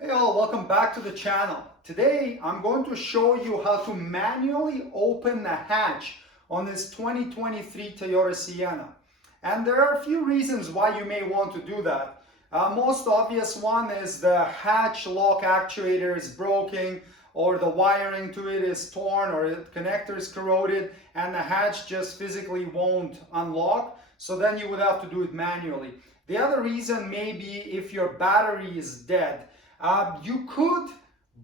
Hey all, welcome back to the channel. Today I'm going to show you how to manually open the hatch on this 2023 Toyota Sienna. And there are a few reasons why you may want to do that. Most obvious one is the hatch lock actuator is broken, or the wiring to it is torn, or the connector is corroded and the hatch just physically won't unlock. So then you would have to do it manually. The other reason may be if your battery is dead. You could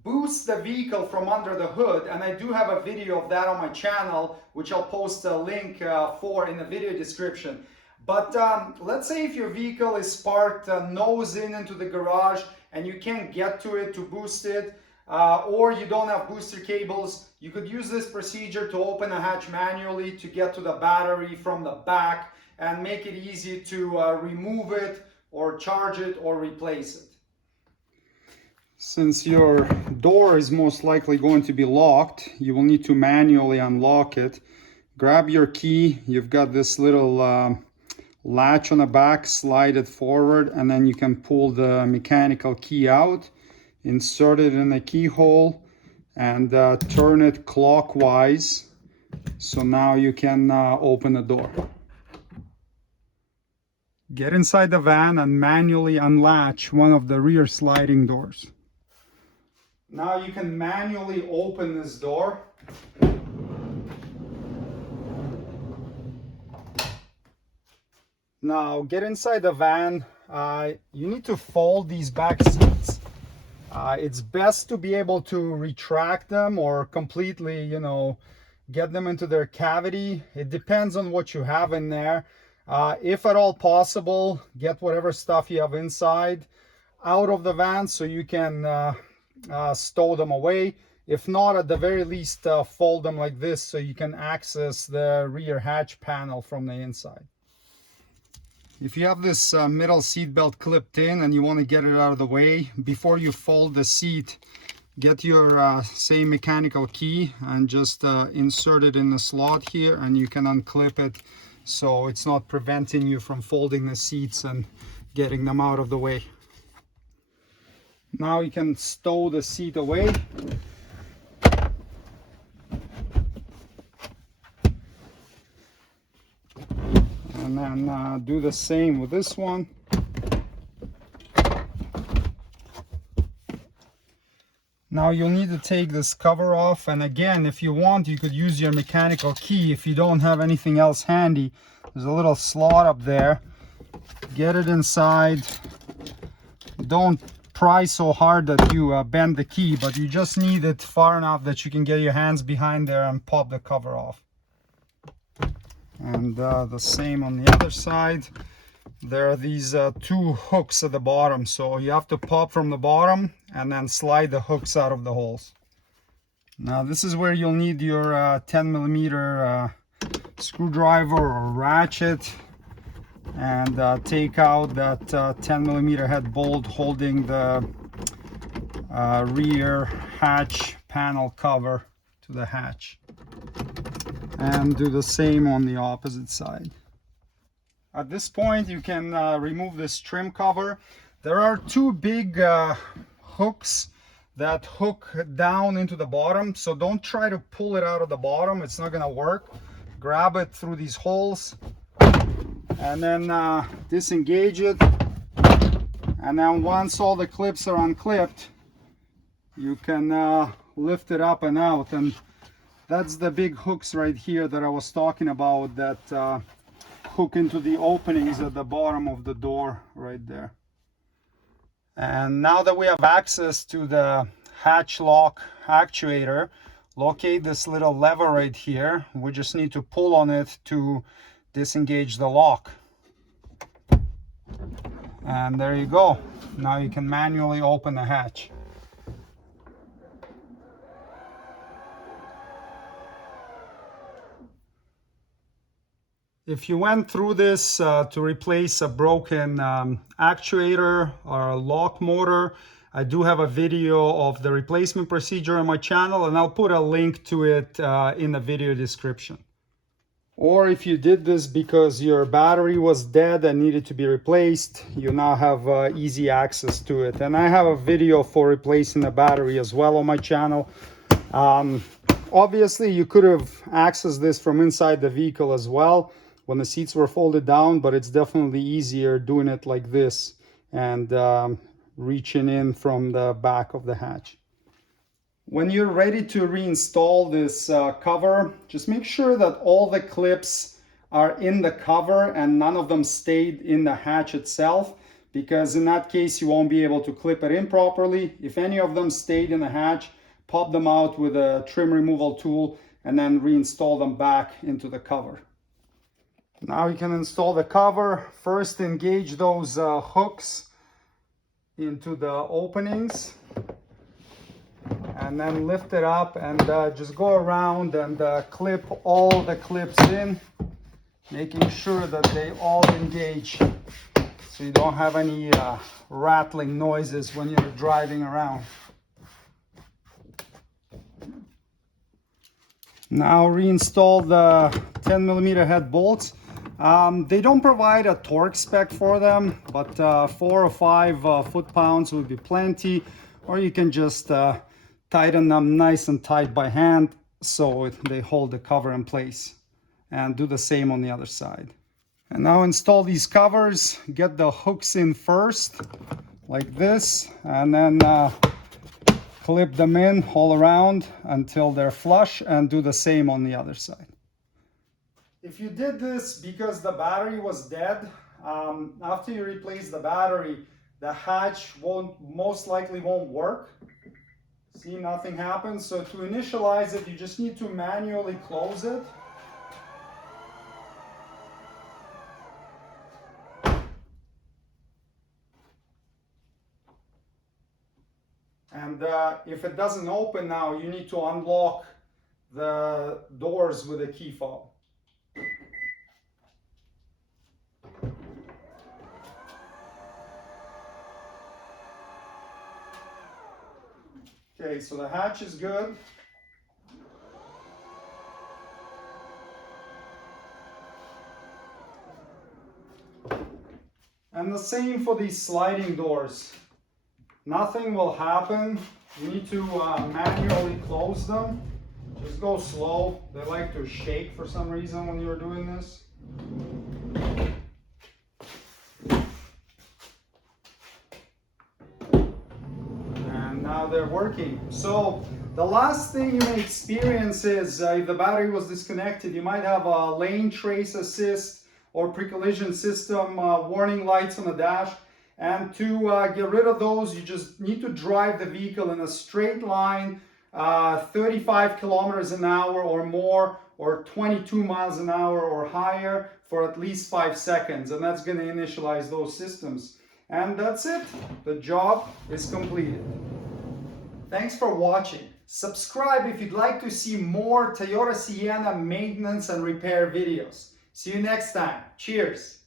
boost the vehicle from under the hood, and I do have a video of that on my channel, which I'll post a link for in the video description. But let's say if your vehicle is parked nose in into the garage and you can't get to it to boost it, or you don't have booster cables, you could use this procedure to open a hatch manually to get to the battery from the back and make it easy to remove it or charge it or replace it. Since your door is most likely going to be locked, you will need to manually unlock it. Grab your key. You've got this little latch on the back, slide it forward, and then you can pull the mechanical key out, insert it in the keyhole, and turn it clockwise. So now you can open the door. Get inside the van and manually unlatch one of the rear sliding doors. Now you can manually open this door. Now get inside the van. You need to fold these back seats. It's best to be able to retract them or completely, get them into their cavity. It depends on what you have in there. If at all possible, get whatever stuff you have inside out of the van so you can stow them away. If not, at the very least, fold them like this so you can access the rear hatch panel from the inside. If you have this middle seat belt clipped in and you want to get it out of the way, before you fold the seat, get your same mechanical key and just insert it in the slot here, and you can unclip it so it's not preventing you from folding the seats and getting them out of the way. Now you can stow the seat away. And then do the same with this one. Now you'll need to take this cover off, and again, if you want, you could use your mechanical key. If you don't have anything else handy, there's a little slot up there. Get it inside. Don't pry so hard that you bend the key, but you just need it far enough that you can get your hands behind there and pop the cover off. And the same on the other side. There are these two hooks at the bottom, so you have to pop from the bottom and then slide the hooks out of the holes. Now this is where you'll need your 10mm screwdriver or ratchet, and take out that 10mm head bolt holding the rear hatch panel cover to the hatch, and do the same on the opposite side. At this point you can remove this trim cover. There are two big hooks that hook down into the bottom, so don't try to pull it out of the bottom, it's not going to work. Grab it through these holes and then disengage it, and then once all the clips are unclipped, you can lift it up and out. And that's the big hooks right here that I was talking about, that hook into the openings at the bottom of the door right there. And now that we have access to the hatch lock actuator, locate this little lever right here. We just need to pull on it to disengage the lock. And there you go. Now you can manually open the hatch. If you went through this to replace a broken actuator or a lock motor, I do have a video of the replacement procedure on my channel, and I'll put a link to it in the video description. Or if you did this because your battery was dead and needed to be replaced, you now have easy access to it. And I have a video for replacing the battery as well on my channel. Obviously, you could have accessed this from inside the vehicle as well when the seats were folded down, but it's definitely easier doing it like this and reaching in from the back of the hatch. When you're ready to reinstall this cover, just make sure that all the clips are in the cover and none of them stayed in the hatch itself, because in that case you won't be able to clip it in properly. If any of them stayed in the hatch, pop them out with a trim removal tool and then reinstall them back into the cover. Now you can install the cover. First, engage those hooks into the openings, and then lift it up and just go around and clip all the clips in, making sure that they all engage so you don't have any rattling noises when you're driving around. Now reinstall the 10mm head bolts. They don't provide a torque spec for them, but 4 or 5 foot-pounds would be plenty, or you can just tighten them nice and tight by hand so they hold the cover in place, and do the same on the other side. And now install these covers. Get the hooks in first like this, and then clip them in all around until they're flush, and do the same on the other side. If you did this because the battery was dead, after you replace the battery, the hatch most likely won't work. See, nothing happens. So to initialize it, you just need to manually close it. And if it doesn't open now, you need to unlock the doors with a key fob. Okay, so the hatch is good. And the same for these sliding doors. Nothing will happen. You need to manually close them. Just go slow. They like to shake for some reason when you're doing this. And now they're working. So the last thing you may experience is if the battery was disconnected, you might have a lane trace assist or pre-collision system warning lights on the dash. And to get rid of those, you just need to drive the vehicle in a straight line, 35 kilometers an hour or more, or 22 miles an hour or higher for at least 5 seconds. And that's going to initialize those systems. And that's it. The job is completed. Thanks for watching. Subscribe if you'd like to see more Toyota Sienna maintenance and repair videos. See you next time. Cheers.